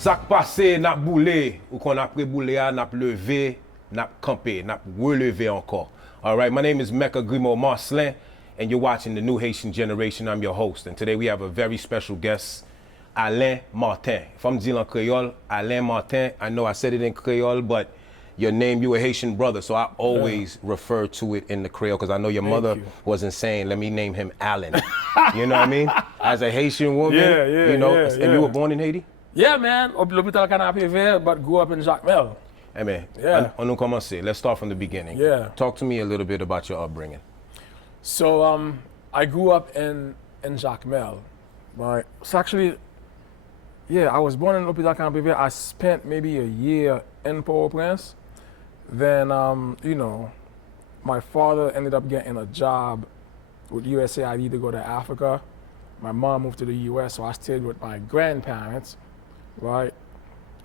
Sak pase, nap boule, ou kon apre boule a, nap leve, nap campe, nap releve encore. All right, my name is Mecca Grimaud Marcelin, and you're watching the New Haitian Generation. I'm your host, and today we have a very special guest, Alain Martin. If I'm dealing Creole, Alain Martin, I know I said it in Creole, but your name, you a Haitian brother, so I always refer to it in the Creole, because I know your mother wasn't saying, let me name him Alain. You know what I mean? As a Haitian woman, you know, and you were born in Haiti? Yeah, man. L'hôpital Canapé Vert, but grew up in Jacmel. Hey, man. On nous commencer. Let's start from the beginning. Yeah. Talk to me a little bit about your upbringing. So, I grew up in Jacmel. Right. So actually, yeah, I was born in l'hôpital Canapé Vert. I spent maybe a year in Port-au-Prince. Then, you know, my father ended up getting a job with USAID to go to Africa. My mom moved to the US, so I stayed with my grandparents, right?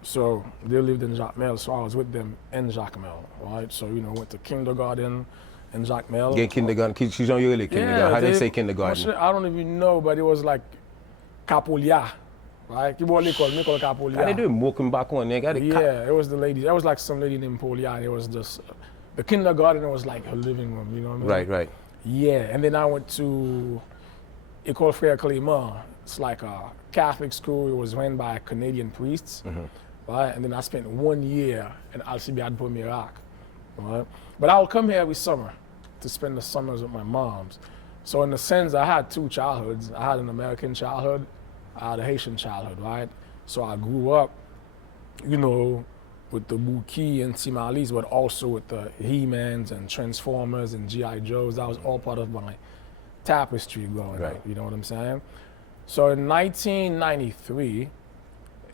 So they lived in Jacmel, so I was with them in Jacmel, right? So, you know, went to kindergarten in Jacmel. Get kindergarten, she's on your kindergarten. Yeah, How do they say kindergarten? I don't even know, but it was like Capolia, right? How they do it? Walking back on there. Yeah, it was the lady. There was like some lady named Polia. It was just, the kindergarten was like her living room, you know what I mean? Right. Yeah, and then I went to École Frère Clément. It's like a Catholic school. It was run by Canadian priests, right? And then I spent 1 year in Alcibiade pour Mirac, right? But I would come here every summer to spend the summers with my moms. So in a sense, I had two childhoods. I had an American childhood, I had a Haitian childhood, right? So I grew up, you know, with the Buki and Timalis, but also with the He-Mans and Transformers and G.I. Joes. That was all part of my tapestry growing up, you know what I'm saying? So in 1993,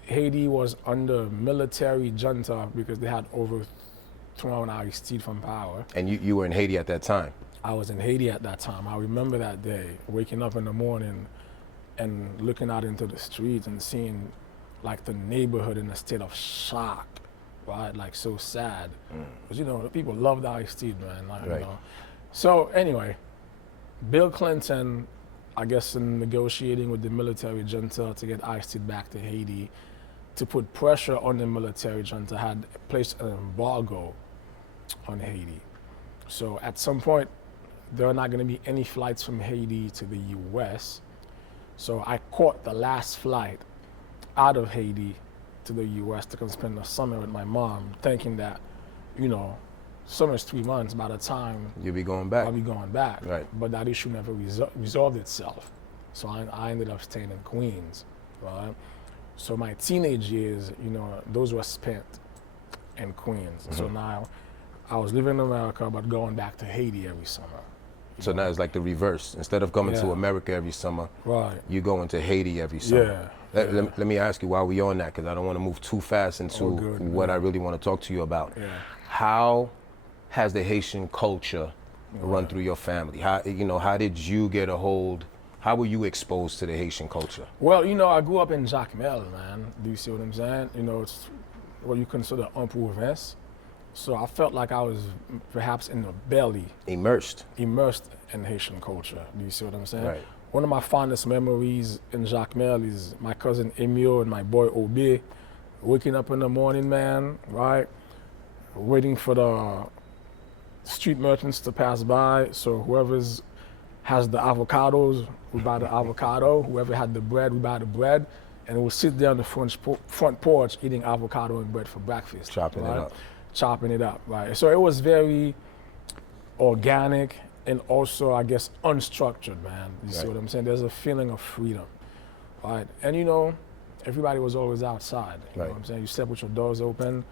Haiti was under military junta because they had overthrown Aristide from power. And you were in Haiti at that time? I was in Haiti at that time. I remember that day, waking up in the morning and looking out into the streets and seeing like the neighborhood in a state of shock, right? Like so sad. Because, you know, the people loved Aristide, man. Like, you know. So anyway, Bill Clinton, I guess in negotiating with the military junta to get Aristide back to Haiti, to put pressure on the military junta, had placed an embargo on Haiti. So at some point, there are not going to be any flights from Haiti to the US. So I caught the last flight out of Haiti to the US to come spend the summer with my mom, thinking that, you know, summer's 3 months, by the time you'll be going back. I'll be going back. Right. But that issue never resolved itself. So I ended up staying in Queens, right? So my teenage years, you know, those were spent in Queens. So now I was living in America, but going back to Haiti every summer. So now it's like the reverse. Instead of coming to America every summer, you go into Haiti every summer. Let me ask you while we on that, because I don't want to move too fast into what I really want to talk to you about. How has the Haitian culture run through your family? How, you know, how did you get a hold? How were you exposed to the Haitian culture? Well, you know, I grew up in Jacmel, man. Do you see what I'm saying? You know, it's what you consider en province. So I felt like I was perhaps in the belly. Immersed in Haitian culture. Do you see what I'm saying? Right. One of my fondest memories in Jacmel is my cousin Emile and my boy Obe waking up in the morning, man, right? Waiting for the street merchants to pass by. So whoever has the avocados, we buy the avocado. Whoever had the bread, we buy the bread. And we'll sit there on the front porch eating avocado and bread for breakfast. Chopping it up, right? So it was very organic and also, I guess, unstructured, man. You see what I'm saying? There's a feeling of freedom, right? And you know, everybody was always outside. You know what I'm saying? You slept with your doors open.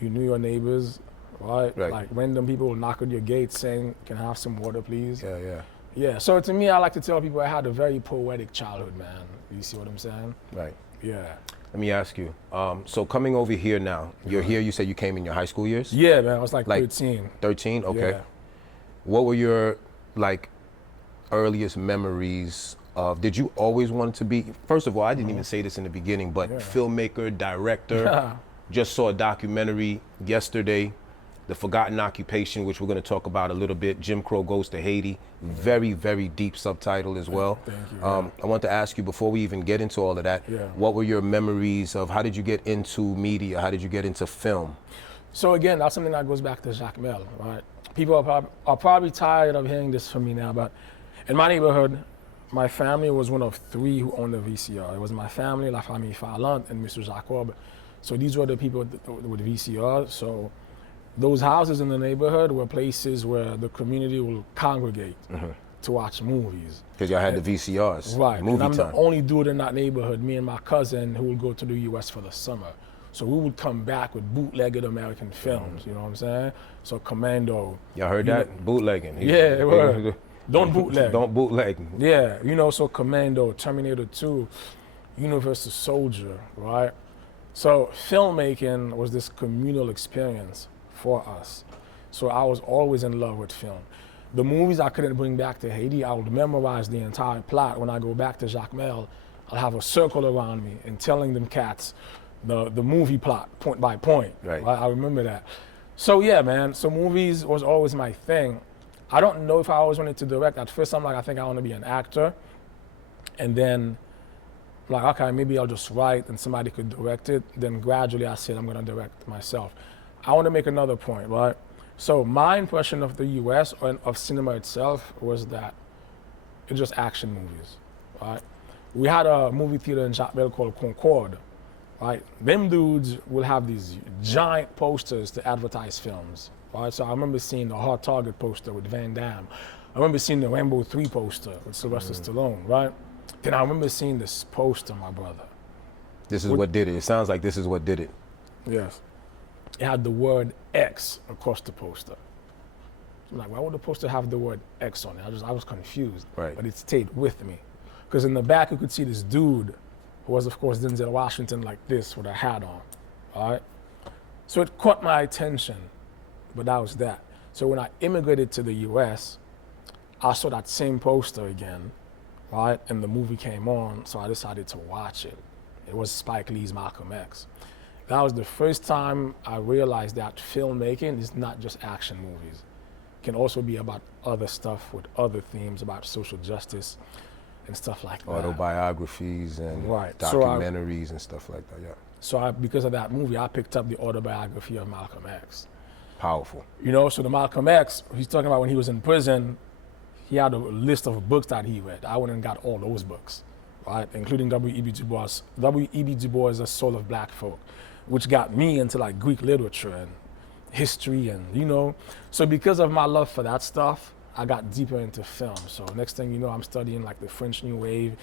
You knew your neighbors, right? Like random people will knock on your gate saying, "Can I have some water, please?" Yeah. So to me, I like to tell people I had a very poetic childhood, man. You see what I'm saying? Right. Yeah. Let me ask you, so coming over here now, you're here, you said you came in your high school years? Yeah, man, I was like 13. 13, okay. Yeah. What were your, like, earliest memories of, did you always want to be, first of all, I didn't even say this in the beginning, but filmmaker, director, just saw a documentary yesterday The Forgotten Occupation, which we're going to talk about a little bit. Jim Crow Goes to Haiti. Very, very deep subtitle as well. Thank you. I want to ask you, before we even get into all of that, what were your memories of how did you get into media? How did you get into film? So again, that's something that goes back to Jacques Mel, right? People are probably tired of hearing this from me now, but in my neighborhood, my family was one of 3 who owned a VCR. It was my family, La Famille Falante, and Mr. Jacob. So these were the people with VCR. So those houses in the neighborhood were places where the community will congregate to watch movies. Because y'all had the VCRs, right? Movie and I'm time. the only dude in that neighborhood, me and my cousin, who would go to the U.S. for the summer. So we would come back with bootlegged American films, you know what I'm saying? So Commando. Y'all heard that? Bootlegging. Yeah, it was. Don't bootleg. Don't bootleg. Yeah, you know, so Commando, Terminator 2, Universal Soldier, right? So filmmaking was this communal experience for us. So I was always in love with film. The movies I couldn't bring back to Haiti, I would memorize the entire plot. When I go back to Jacques Mel, I'll have a circle around me and telling them cats the movie plot, point by point. Right. I remember that. So yeah, man, so movies was always my thing. I don't know if I always wanted to direct. At first I'm like, I think I want to be an actor. And then I'm like, okay, maybe I'll just write and somebody could direct it. Then gradually I said, I'm gonna direct myself. I want to make another point, right? So my impression of the US and of cinema itself was that it's just action movies, right? We had a movie theater in Jacques Mel called Concorde, right? Them dudes will have these giant posters to advertise films, right? So I remember seeing the Hard Target poster with Van Damme. I remember seeing the Rambo 3 poster with Sylvester Stallone, right? Then I remember seeing this poster, my brother. This is what did it. It sounds like this is what did it. Yes. It had the word X across the poster. I'm like, why would the poster have the word X on it? I was confused, Right. but it stayed with me. Because in the back, you could see this dude who was, of course, Denzel Washington, like this with a hat on, all right? So it caught my attention, but that was that. So when I immigrated to the US, I saw that same poster again, right? And the movie came on, so I decided to watch it. It was Spike Lee's Malcolm X. That was the first time I realized that filmmaking is not just action movies. It can also be about other stuff with other themes about social justice and stuff like that. Autobiographies and Right. documentaries and stuff like that, yeah. So because of that movie, I picked up the autobiography of Malcolm X. Powerful. You know, so the Malcolm X, he's talking about when he was in prison, he had a list of books that he read. I went and got all those books, right? Including W.E.B. Du Bois. W.E.B. Du Bois is A Soul of Black Folk, which got me into like Greek literature and history and, you know. So because of my love for that stuff, I got deeper into film. So next thing you know, I'm studying like the French New Wave,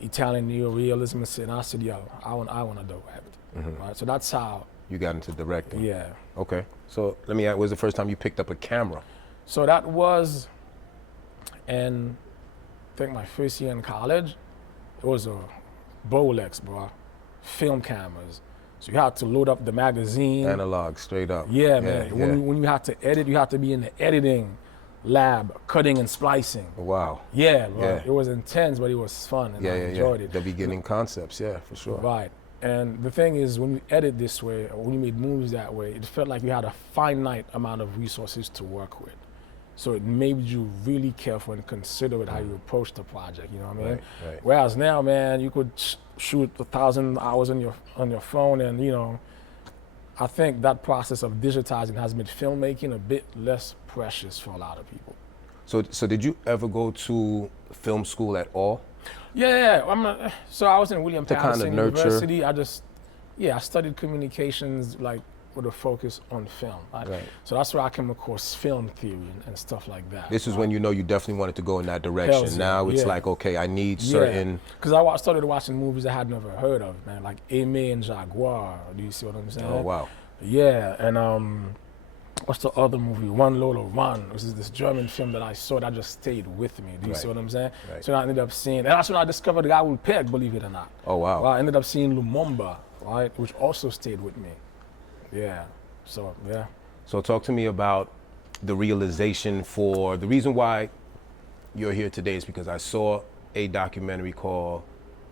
Italian Neorealism, and I said, yo, I want to direct, right? So that's how. You got into directing. Yeah. Okay. So let me ask, when was the first time you picked up a camera? So that was in, I think my first year in college. It was a Bolex, bro, film cameras. So you had to load up the magazine. Analog, straight up. Yeah, man. When you had to edit, you had to be in the editing lab, cutting and splicing. Wow. Yeah, bro. Yeah. It was intense, but it was fun, and I enjoyed it. The beginning concepts, yeah, for sure. Right. And the thing is, when you edit this way, or when you made movies that way, it felt like you had a finite amount of resources to work with. So it made you really careful and considerate how you approach the project, you know what I mean? Right. Whereas now, man, you could shoot 1,000 hours on your phone, and you know, I think that process of digitizing has made filmmaking a bit less precious for a lot of people. So did you ever go to film school at all? Yeah. So I was in William To Patterson kind of nurture. University. I studied communications, like with a focus on film. Right. So that's where I came across film theory and stuff like that. This is when you know you definitely wanted to go in that direction. Hells yeah, Now it's yeah. like, okay, I need certain. Because I started watching movies I had never heard of, man, like Aimé and Jaguar. Do you see what I'm saying? Oh, wow. Yeah, and what's the other movie? One Lola One, which is this German film that I saw that just stayed with me. Do you see what I'm saying? Right. So I ended up seeing, and that's when I discovered the guy with Peg, believe it or not. Oh, wow. Well, I ended up seeing Lumumba, right, which also stayed with me. Yeah, so yeah. So talk to me about the realization for, the reason why you're here today is because I saw a documentary called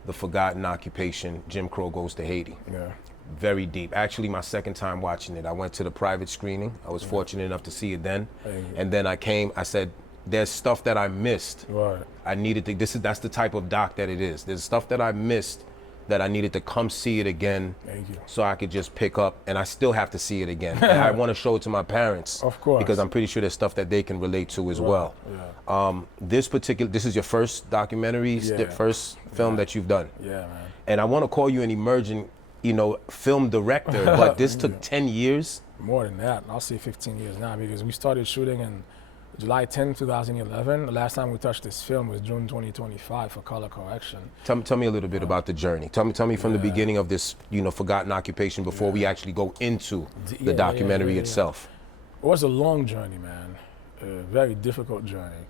The Forgotten Occupation, Jim Crow Goes to Haiti. Yeah. very deep. Actually, my second time watching it, I went to the private screening. I was fortunate enough to see it then. And then I said, there's stuff that I missed. Right. I needed to, that's the type of doc that it is. There's stuff that I missed that I needed to come see it again. Thank you. So I could just pick up, and I still have to see it again. And I want to show it to my parents. Of course. Because I'm pretty sure there's stuff that they can relate to as well. Yeah. This is your first documentary, first film that you've done. Yeah, man. And I want to call you an emerging, film director, but this took 10 years. More than that. I'll say 15 years now, because we started shooting in July 10, 2011. The last time we touched this film was June 2025 for color correction. Tell me a little bit about the journey. Tell me from the beginning of this, forgotten occupation before we actually go into the documentary itself. It was a long journey, man. A very difficult journey.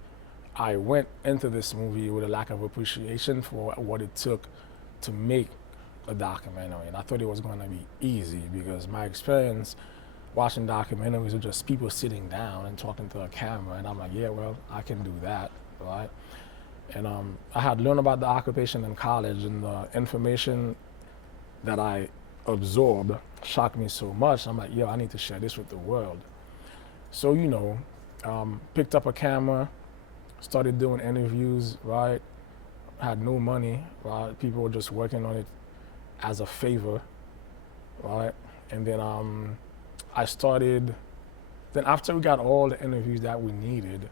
I went into this movie with a lack of appreciation for what it took to make a documentary, and I thought it was going to be easy, because my experience watching documentaries are just people sitting down and talking to a camera, and I'm like, yeah, well, I can do that, right? And I had learned about the occupation in college, and the information that I absorbed shocked me so much. I'm like, yo, I need to share this with the world. So, picked up a camera, started doing interviews, right? Had no money, right? People were just working on it as a favor, right? And then then after we got all the interviews that we needed,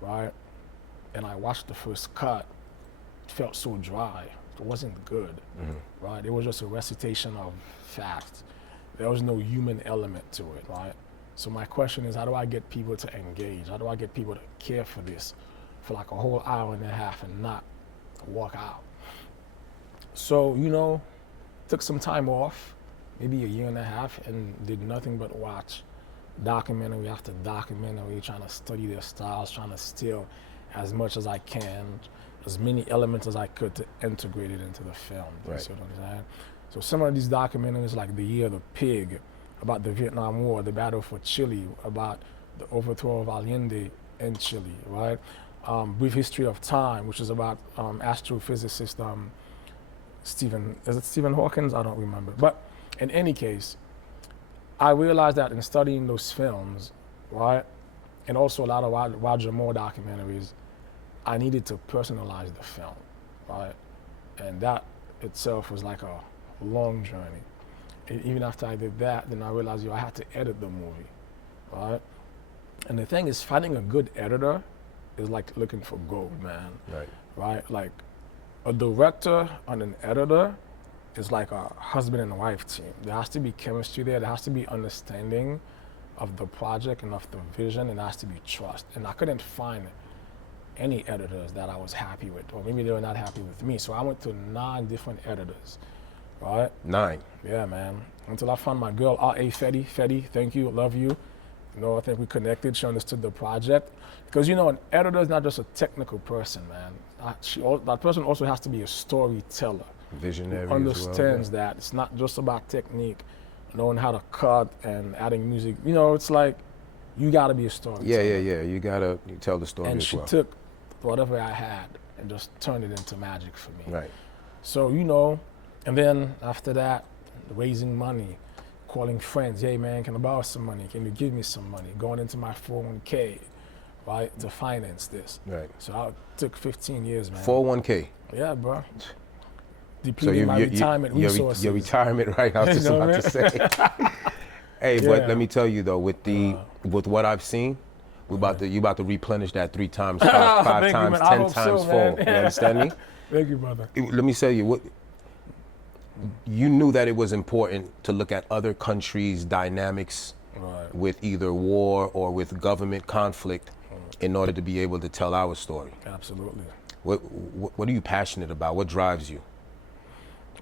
right? And I watched the first cut, it felt so dry. It wasn't good, right? It was just a recitation of facts. There was no human element to it, right? So my question is, how do I get people to engage? How do I get people to care for this for like a whole hour and a half and not walk out? So, took some time off, maybe a year and a half, and did nothing but watch documentary after documentary, trying to study their styles, trying to steal as much as I can, as many elements as I could to integrate it into the film. Right. See what I'm saying? So some of these documentaries, like The Year of the Pig, about the Vietnam War, the battle for Chile, about the overthrow of Allende in Chile, right? Brief History of Time, which is about astrophysicist Stephen Hawkins? I don't remember. But in any case, I realized that in studying those films, right, and also a lot of Roger Moore documentaries, I needed to personalize the film, right? And that itself was like a long journey. And even after I did that, then I realized, I had to edit the movie, right? And the thing is, finding a good editor is like looking for gold, man. Right? Like, a director and an editor is like a husband and wife team. There has to be chemistry there. There has to be understanding of the project and of the vision, and there has to be trust. And I couldn't find any editors that I was happy with, or maybe they were not happy with me. So I went to 9 different editors, right? 9? Yeah, man. Until I found my girl, R.A. Fetty. Fetty, thank you, love you. I think we connected. She understood the project. Because, an editor is not just a technical person, man. That person also has to be a storyteller. Visionary Who understands as well, that it's not just about technique, knowing how to cut and adding music. It's like, you got to be a storyteller. Yeah. You got to tell the story and as well. she took whatever I had and just turned it into magic for me. Right. So, and then after that, raising money, calling friends, hey man, can I borrow some money? Can you give me some money? Going into my 401k, right, to finance this. Right. So it took 15 years, man. 401k? Yeah, bro. Depleting my retirement resources. Your retirement, right? I was just about to say. Hey, but let me tell you though, with what I've seen, you about to replenish that 3 times, 5 times, 10 times fold. You understand me? Thank you, brother. Let me tell you what. You knew that it was important to look at other countries' dynamics with either war or with government conflict in order to be able to tell our story. Absolutely. What are you passionate about? What drives you?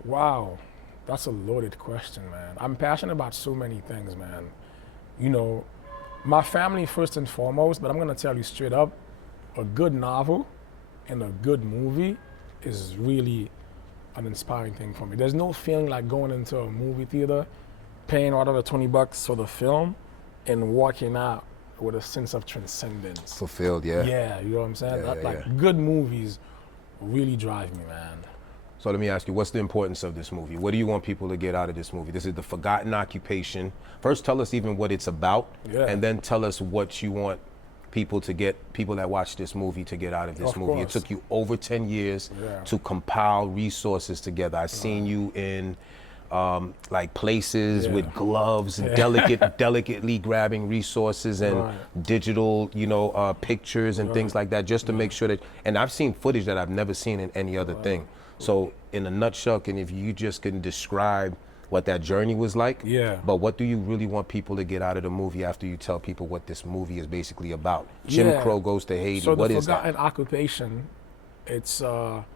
Wow, that's a loaded question, man. I'm passionate about so many things, man. My family first and foremost, but I'm gonna tell you straight up, a good novel and a good movie is really an inspiring thing for me. There's no feeling like going into a movie theater, paying whatever $20 for the film, and walking out with a sense of transcendence. Fulfilled, yeah. Yeah, you know what I'm saying? Good movies really drive me, man. So let me ask you, what's the importance of this movie? What do you want people to get out of this movie? This is the forgotten occupation. First, tell us even what it's about, and then tell us what you want people that watch this movie to get out of this movie. It took you over 10 years to compile resources together. I've seen you in like places with gloves, delicately grabbing resources and digital, pictures and things like that, just to make sure that, and I've seen footage that I've never seen in any other thing. So in a nutshell, and if you just can describe what that journey was like, but what do you really want people to get out of the movie after you tell people what this movie is basically about? Jim Crow Goes to Haiti. So what the is that? Forgotten Occupation, it's a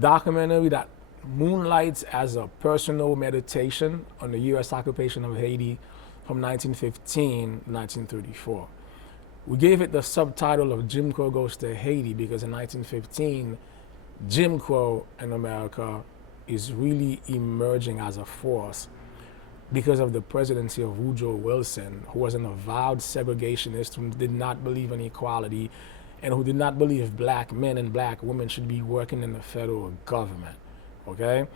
documentary that moonlights as a personal meditation on the U.S. occupation of Haiti from 1915 to 1934. We gave it the subtitle of Jim Crow Goes to Haiti because in 1915, Jim Crow in America is really emerging as a force because of the presidency of Woodrow Wilson, who was an avowed segregationist, who did not believe in equality, and who did not believe black men and black women should be working in the federal government, okay?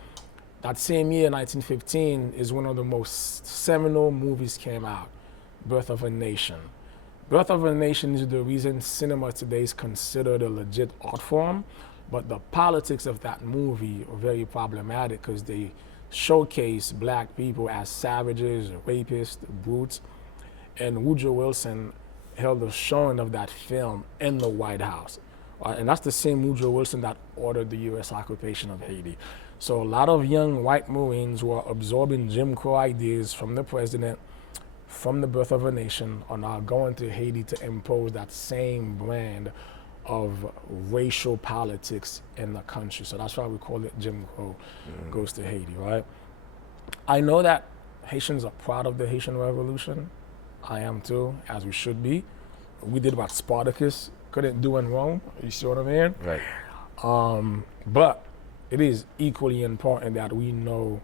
That same year, 1915, is one of the most seminal movies came out, Birth of a Nation. Birth of a Nation is the reason cinema today is considered a legit art form, but the politics of that movie are very problematic because they showcase black people as savages, rapists, brutes. And Woodrow Wilson held a showing of that film in the White House. And that's the same Woodrow Wilson that ordered the U.S. occupation of Haiti. So a lot of young white Marines who are absorbing Jim Crow ideas from the president, from the Birth of a Nation, are now going to Haiti to impose that same brand of racial politics in the country. So that's why we call it Jim Crow Goes to Haiti, right? I know that Haitians are proud of the Haitian Revolution. I am too, as we should be. We did what Spartacus couldn't do in Rome, you see what I mean? Right. But it is equally important that we know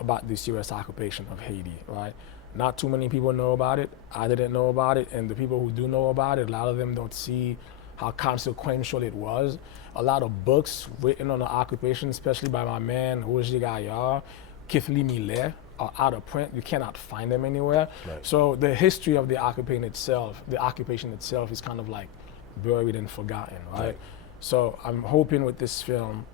about this U.S. occupation of Haiti, right? Not too many people know about it. I didn't know about it, and the people who do know about it, a lot of them don't see how consequential it was. A lot of books written on the occupation, especially by my man, Roger Gaillard, Kifli Millet, are out of print. You cannot find them anywhere. Right. So the history of the occupation itself is kind of like buried and forgotten, right? So I'm hoping with this film,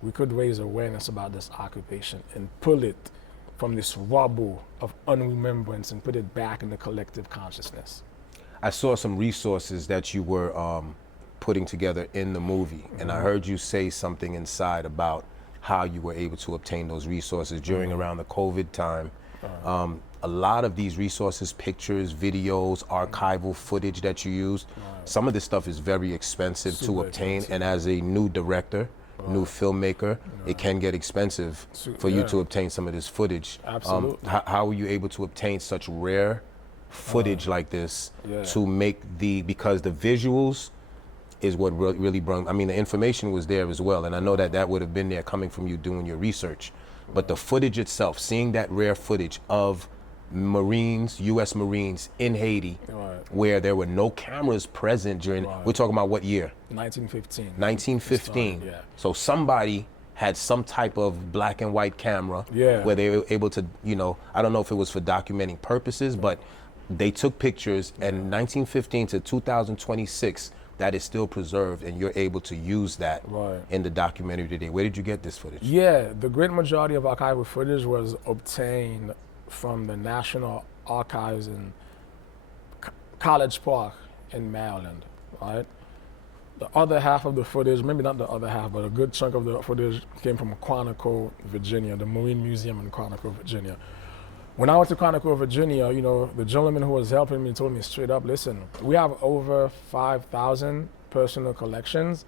we could raise awareness about this occupation and pull it from this rubble of unremembrance and put it back in the collective consciousness. I saw some resources that you were putting together in the movie, and I heard you say something inside about how you were able to obtain those resources during around the COVID time. A lot of these resources, pictures, videos, archival footage that you used, some of this stuff is very expensive to obtain, and as a new director, new filmmaker, it can get expensive for you to obtain some of this footage. Absolutely. How were you able to obtain such rare footage like this to make because the visuals is what really brought, I mean, the information was there as well, and I know that that would have been there coming from you doing your research, but the footage itself, seeing that rare footage of Marines, U.S. Marines in Haiti, where there were no cameras present during, we're talking about what year? 1915. 1915. So somebody had some type of black and white camera where they were able to, I don't know if it was for documenting purposes, but they took pictures, and 1915 to 2026, that is still preserved, and you're able to use that in the documentary today. Where did you get this footage? Yeah, the great majority of archival footage was obtained from the National Archives in College Park in Maryland, right? The other half of the footage, maybe not the other half, but a good chunk of the footage came from Quantico, Virginia, the Marine Museum in Quantico, Virginia. When I went to Quantico, Virginia, the gentleman who was helping me told me straight up, listen, we have over 5,000 personal collections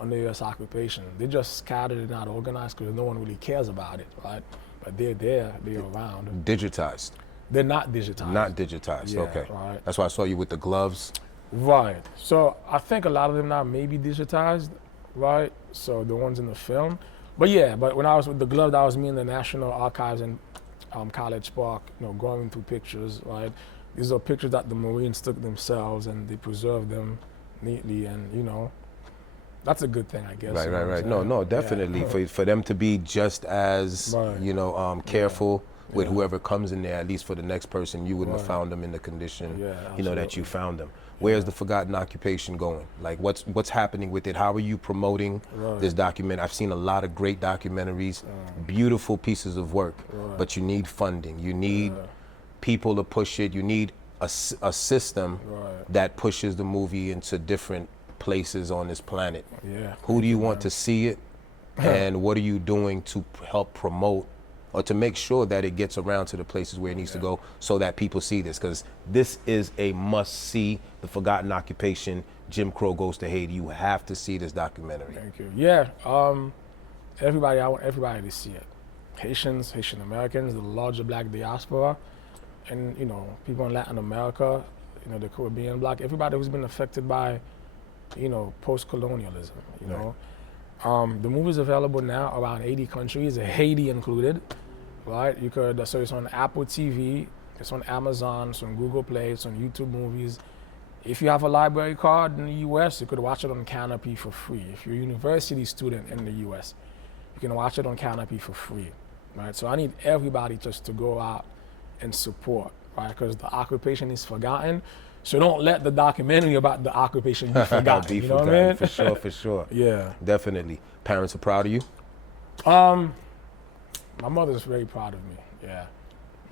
on the U.S. occupation. They just scattered and not organized because no one really cares about it, right? But they're there, they're around. Digitized? They're not digitized. Not digitized, okay. Right. That's why I saw you with the gloves. Right. So I think a lot of them now may be digitized, right? So the ones in the film. But when I was with the glove, that was me in the National Archives in College Park, going through pictures, right? These are pictures that the Marines took themselves, and they preserved them neatly, and that's a good thing, I guess. Right, you know right, what I'm right. saying? No, definitely. Yeah. For them to be just as, Right. careful with Yeah. whoever comes in there, at least for the next person, you wouldn't have Right. found them in the condition, Yeah, that absolutely. you found them. Where's the Forgotten Occupation going? Like, what's happening with it? How are you promoting Right. this document? I've seen a lot of great documentaries, beautiful pieces of work, but you need funding. You need people to push it. You need a system that pushes the movie into different places on this planet. Yeah. Who do you want to see it, and what are you doing to help promote or to make sure that it gets around to the places where it needs to go, so that people see this? Because this is a must-see. The Forgotten Occupation, Jim Crow Goes to Haiti. You have to see this documentary. Thank you. Yeah. I want everybody to see it. Haitians, Haitian Americans, the larger black diaspora, and people in Latin America, the Caribbean bloc, everybody who's been affected by, post-colonialism. The movie's available now around 80 countries, Haiti included. Right? So it's on Apple TV, it's on Amazon, it's on Google Play, it's on YouTube Movies. If you have a library card in the US, you could watch it on Canopy for free. If you're a university student in the US, you can watch it on Canopy for free. Right? So I need everybody just to go out and support, right? Because the occupation is forgotten. So don't let the documentary about the occupation be forgotten. You know what I mean? For sure, for sure. Yeah. Definitely. Parents are proud of you? My mother's very proud of me. Yeah.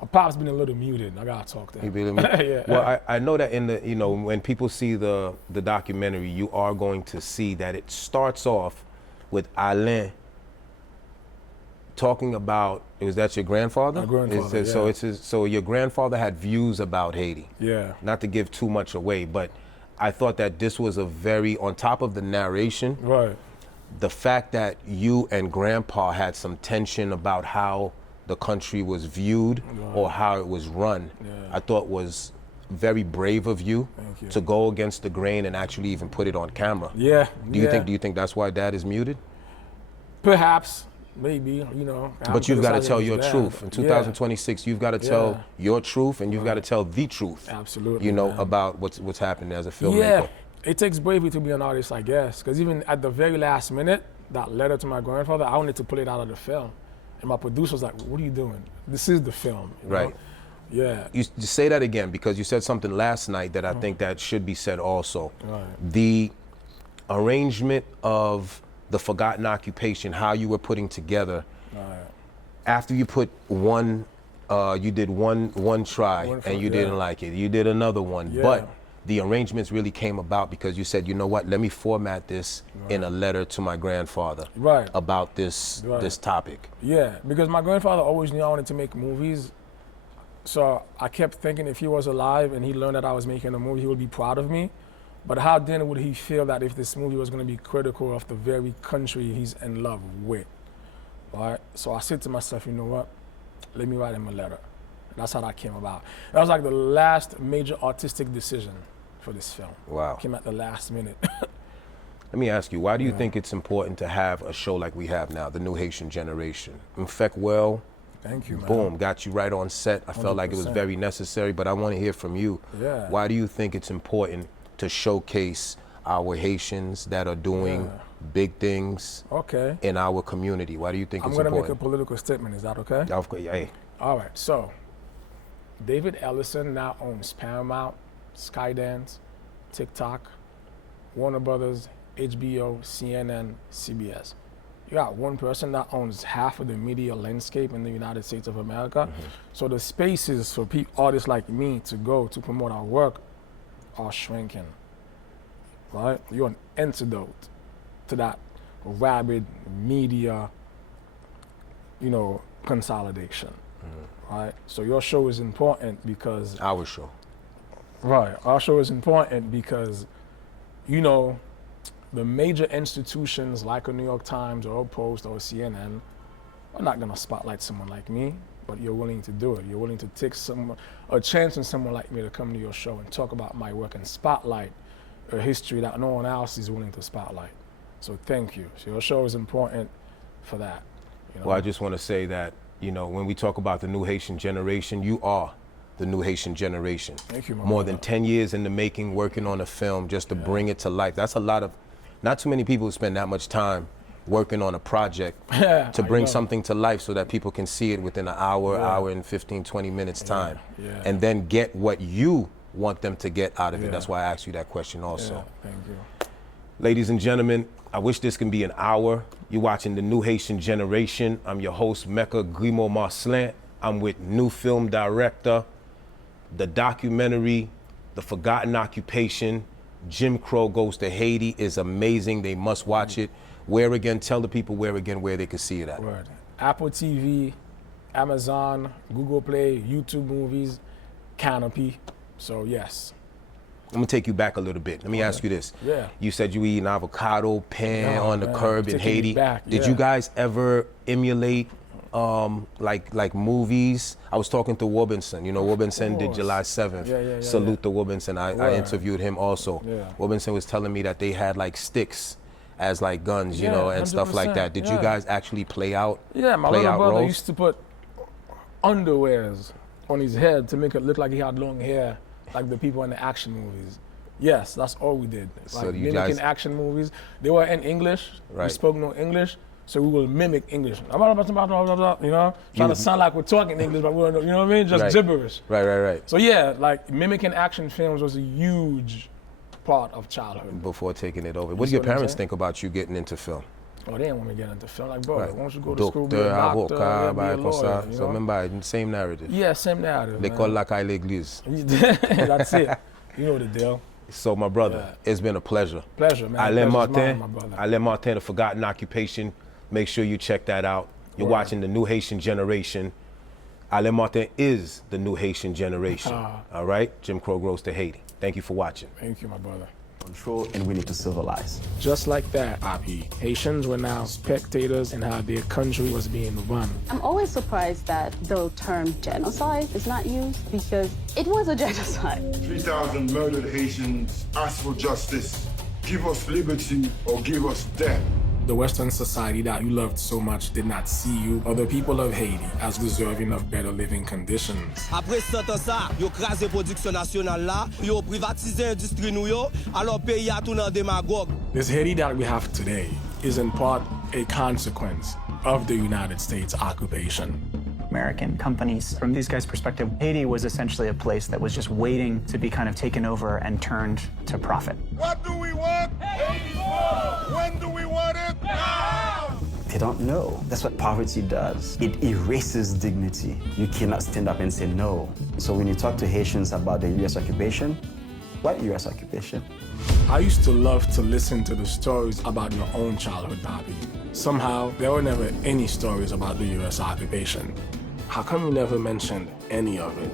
My pop's been a little muted. I gotta talk to him. You believe me? Yeah. Well, I know that in the, when people see the documentary, you are going to see that it starts off with Alain talking about, was that your grandfather? My grandfather, So your grandfather had views about Haiti. Yeah. Not to give too much away, but I thought that this was a very, on top of the narration, Right. the fact that you and Grandpa had some tension about how the country was viewed or how it was run, I thought was very brave of you, Thank you. to go against the grain and actually even put it on camera. Yeah. Do you think that's why Dad is muted? Perhaps, maybe, But you've got to tell your dad. truth. In 2026, you've got to tell your truth, and you've got to tell the truth. Absolutely. About what's happening as a filmmaker. Yeah. It takes bravery to be an artist, I guess. Because even at the very last minute, that letter to my grandfather, I wanted to pull it out of the film. And my producer was like, what are you doing? This is the film. you know? Right. Yeah. You say that again, because you said something last night that I think that should be said also. Right. The arrangement of the Forgotten Occupation, how you were putting together, Right. after you put one, you did one try One and you yeah. didn't like it. You did another one, Yeah. but the arrangements really came about because you said, you know what, let me format this in a letter to my grandfather Right. about this topic. Yeah, because my grandfather always knew I wanted to make movies. So I kept thinking if he was alive and he learned that I was making a movie, he would be proud of me. But how then would he feel that if this movie was going to be critical of the very country he's in love with? Right? So I said to myself, you know what? Let me write him a letter. That's how that came about. That was like the last major artistic decision for this film. Wow. Came at the last minute. Let me ask you, why do you think it's important to have a show like we have now, the New Haitian Generation? Well, Thank you, man. boom, got you right on set. I felt like it was 100%. very necessary, but I want to hear from you. Yeah. Why do you think it's important to showcase our Haitians that are doing big things Okay. in our community? Why do you think I'm it's going to make a important? political statement. Is that okay? Of course, hey. All right, so David Ellison now owns Paramount, Skydance, TikTok, Warner Brothers, HBO, CNN, CBS. You got one person that owns half of the media landscape in the United States of America. So the spaces for artists like me to go to promote our work are shrinking, right? You're an antidote to that rabid media, consolidation. Right, so your show is important because Our show. our show is important because, the major institutions like a New York Times or a Post or a CNN are not gonna spotlight someone like me, but you're willing to do it. You're willing to take a chance on someone like me to come to your show and talk about my work and spotlight a history that no one else is willing to spotlight. So thank you. So your show is important for that. Well, I just want to say that, when we talk about the New Haitian Generation, you are the New Haitian Generation. Thank you, my More brother. than 10 years in the making, working on a film just to bring it to life. That's a lot of Not too many people spend that much time working on a project to bring something to life so that people can see it within an hour, hour and 15, 20 minutes time. And then get what you want them to get out of it. That's why I asked you that question also. Thank you. Ladies and gentlemen, I wish this can be an hour. You're watching the New Haitian Generation. I'm your host, Mecca Grimo Marcelin. I'm with new film director, the documentary, The Forgotten Occupation, Jim Crow Goes to Haiti is amazing. They must watch it. Where again? Tell the people where they can see it at. Word. Apple TV, Amazon, Google Play, YouTube Movies, Canopy. So yes. I'm gonna take you back a little bit. Let me ask you this. Yeah. You said you eat an avocado pan on the curb in Haiti. Back, Did you guys ever emulate like movies? I was talking to Wobinson. You know, Wobinson did July 7th. Salute to Wobinson. I interviewed him also. Wobinson was telling me that they had like sticks as like guns, you know, and 100%. Stuff like that. Did you guys actually play out? Yeah, my little brother used to put underwears on his head to make it look like he had long hair, like the people in the action movies. Yes, that's all we did. Like so you mimicking guys... action movies. They were in English. We spoke no English, so we will mimic English. You know, trying to sound like we're talking English, but we're, you know what I mean? Just gibberish. Right. So yeah, like mimicking action films was a huge part of childhood. Before taking it over. What do your parents think about you getting into film? Oh, they didn't want me to get into film. Like, bro, why don't you go to school, be a doctor, be a lawyer, you know? So remember, same narrative. Yeah, same narrative. L'école la caille l'église. That's it. You know the deal. So my brother, it's been a pleasure. Pleasure, man. Alain Martin, The Forgotten Occupation. Make sure you check that out. You're watching the New Haitian Generation. Alain Martin is the New Haitian Generation. All right? Jim Crow Goes to Haiti. Thank you for watching. Thank you, my brother. Control, and we need to civilize. Just like that, Papi, Haitians were now spectators in how their country was being run. I'm always surprised that the term genocide is not used because it was a genocide. 3,000 murdered Haitians ask for justice. Give us liberty or give us death. The Western society that you loved so much did not see you or the people of Haiti as deserving of better living conditions. Après 100 ans ça, yo krasé production nationale là, yo privatisé industrie nou yo, alors pays a tout nan démagogue. This Haiti that we have today is in part a consequence of the United States occupation. American companies. From these guys' perspective, Haiti was essentially a place that was just waiting to be kind of taken over and turned to profit. What do we want? Haiti! When do we want it? Now! They don't know. That's what poverty does. It erases dignity. You cannot stand up and say no. So when you talk to Haitians about the U.S. occupation, what U.S. occupation? I used to love to listen to the stories about your own childhood, Papi. Somehow, there were never any stories about the U.S. occupation. How come you never mentioned any of it?